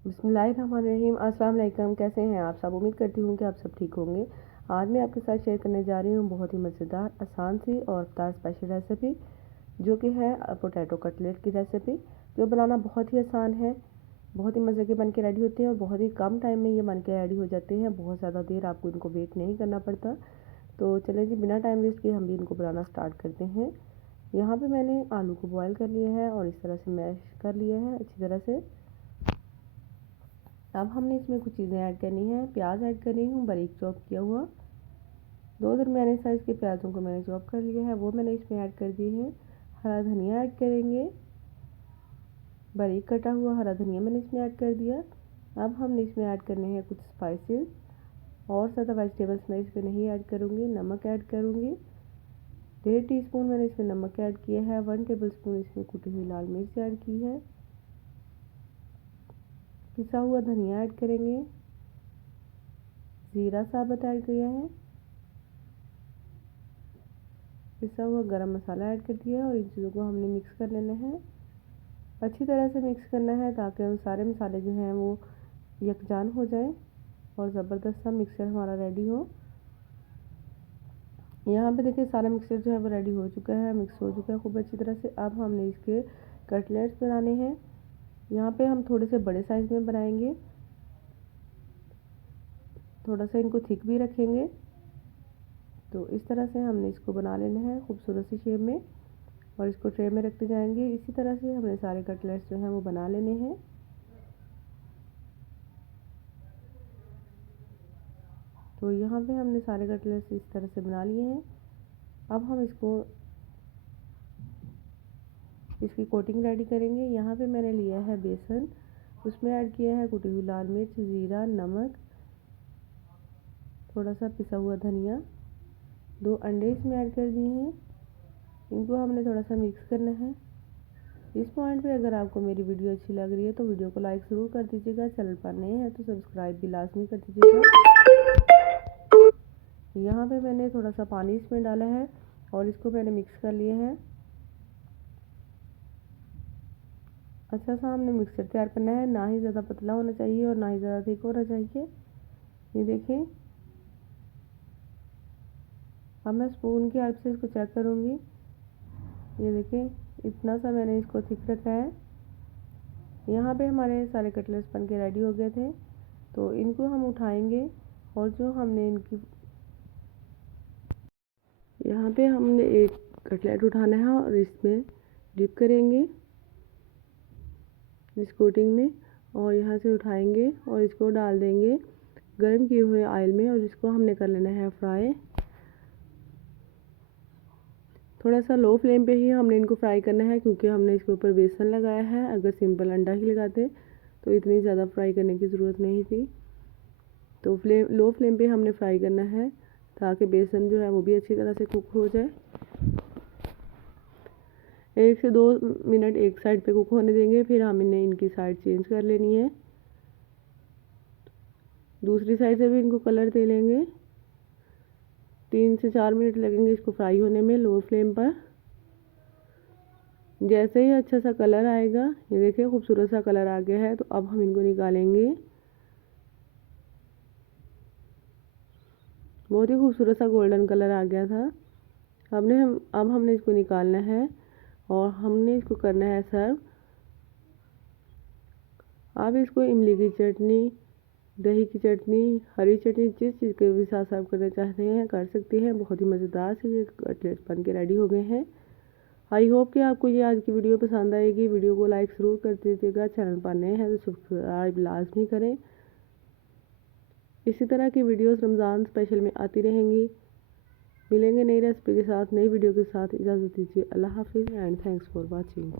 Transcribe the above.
बिस्मिल्लाहिर्रहमानिर्रहीम। अस्सलाम वालेकुम। कैसे हैं आप सब? उम्मीद करती हूँ कि आप सब ठीक होंगे। आज मैं आपके साथ शेयर करने जा रही हूँ बहुत ही मज़ेदार, आसान सी और इफ्तार स्पेशल रेसिपी, जो कि है पोटैटो कटलेट की रेसिपी, जो बनाना बहुत ही आसान है। बहुत ही मज़े के बन के रेडी होते हैं और बहुत ही कम टाइम में ये बन के रेडी हो जाते हैं। बहुत ज़्यादा देर आपको इनको वेट नहीं करना पड़ता। तो चलें जी, बिना टाइम वेस्ट किए हम भी इनको बनाना स्टार्ट करते हैं। यहाँ पर मैंने आलू को बॉयल कर लिया है और इस तरह से मैश कर लिया है अच्छी तरह से। अब हमने इसमें कुछ चीज़ें ऐड करनी है। प्याज ऐड कर रही हूँ बारीक चॉप किया हुआ। 2 दरमियाने साइज़ के प्याज़ों को मैंने चॉप कर लिया है, वो मैंने इसमें ऐड कर दी है। हरा धनिया ऐड करेंगे, बारीक कटा हुआ हरा धनिया मैंने इसमें ऐड कर दिया। अब हमने इसमें ऐड करने हैं कुछ स्पाइसेस और ज़्यादा वेजिटेबल्स मैं इसमें नहीं ऐड करूँगी। नमक ऐड करूँगी, 1.5 टीस्पून मैंने इसमें नमक ऐड किया है। 1 टेबलस्पून इसमें कुटी हुई लाल मिर्च ऐड की है। पिसा हुआ धनिया ऐड करेंगे, ज़ीरा साबुत ऐड किया है, पिसा हुआ गरम मसाला ऐड कर दिया और इन चीज़ों को हमने मिक्स कर लेना है। अच्छी तरह से मिक्स करना है ताकि हम सारे मसाले जो हैं वो यकजान हो जाए और ज़बरदस्त सा मिक्सचर हमारा रेडी हो। यहाँ पे देखिए सारा मिक्सचर जो है वो रेडी हो चुका है, मिक्स हो चुका है खूब अच्छी तरह से। अब हमने इसके कटलेट्स बनाने हैं। यहाँ पे हम थोड़े से बड़े साइज़ में बनाएंगे, थोड़ा सा इनको थिक भी रखेंगे। तो इस तरह से हमने इसको बना लेना है खूबसूरत सी शेप में और इसको ट्रे में रखते जाएंगे। इसी तरह से हमने सारे कटलेट्स जो हैं वो बना लेने हैं। तो यहाँ पे हमने सारे कटलेट्स इस तरह से बना लिए हैं। अब हम इसकी कोटिंग रेडी करेंगे। यहाँ पे मैंने लिया है बेसन, उसमें ऐड किया है कुटी हुई लाल मिर्च, ज़ीरा, नमक, थोड़ा सा पिसा हुआ धनिया, 2 अंडे इसमें ऐड कर दिए हैं। इनको हमने थोड़ा सा मिक्स करना है। इस पॉइंट पे अगर आपको मेरी वीडियो अच्छी लग रही है तो वीडियो को लाइक ज़रूर कर दीजिएगा। चैनल पर नए हैं तो सब्सक्राइब भी लाजमी कर दीजिएगा। यहाँ पे मैंने थोड़ा सा पानी इसमें डाला है और इसको मैंने मिक्स कर लिया है। अच्छा सा हमने मिक्सचर तैयार करना है, ना ही ज़्यादा पतला होना चाहिए और ना ही ज़्यादा थिक होना चाहिए। ये देखें, अब मैं स्पून की हेल्प से इसको चेक करूँगी। ये देखें, इतना सा मैंने इसको थिक रखा है। यहाँ पे हमारे सारे कटलेट्स बन के रेडी हो गए थे। तो इनको हम उठाएंगे और जो हमने इनकी यहाँ पे हमने एक कटलेट उठाना है और इसमें डिप करेंगे इस कोटिंग में और यहाँ से उठाएंगे और इसको डाल देंगे गर्म किए हुए ऑयल में और इसको हमने कर लेना है फ्राई। थोड़ा सा लो फ्लेम पे ही हमने इनको फ्राई करना है क्योंकि हमने इसके ऊपर बेसन लगाया है। अगर सिंपल अंडा ही लगाते तो इतनी ज़्यादा फ्राई करने की ज़रूरत नहीं थी। तो लो फ्लेम पे हमने फ्राई करना है ताकि बेसन जो है वो भी अच्छी तरह से कुक हो जाए। 1 से 2 मिनट एक साइड पे कुक होने देंगे, फिर हम इन्हें इनकी साइड चेंज कर लेनी है। दूसरी साइड से भी इनको कलर दे लेंगे। 3 से 4 मिनट लगेंगे इसको फ्राई होने में लो फ्लेम पर। जैसे ही अच्छा सा कलर आएगा, ये देखिए खूबसूरत सा कलर आ गया है, तो अब हम इनको निकालेंगे। बहुत ही खूबसूरत सा गोल्डन कलर आ गया था। अब हमने इसको निकालना है और हमने इसको करना है सर्व। आप इसको इमली की चटनी, दही की चटनी, हरी चटनी, जिस चीज़ के भी साथ सर्व करना चाहते हैं कर सकते हैं। बहुत ही मज़ेदार से ये कटलेट बन के रेडी हो गए हैं। आई होप कि आपको ये आज की वीडियो पसंद आएगी। वीडियो को लाइक ज़रूर कर दीजिएगा। चैनल पर नए हैं तो सब्सक्राइब लाजमी करें। इसी तरह की वीडियोस रमज़ान स्पेशल में आती रहेंगी। मिलेंगे नई रेसिपी के साथ, नई वीडियो के साथ। इजाज़त दीजिए। अल्लाह हाफिज़ एंड थैंक्स फॉर वॉचिंग।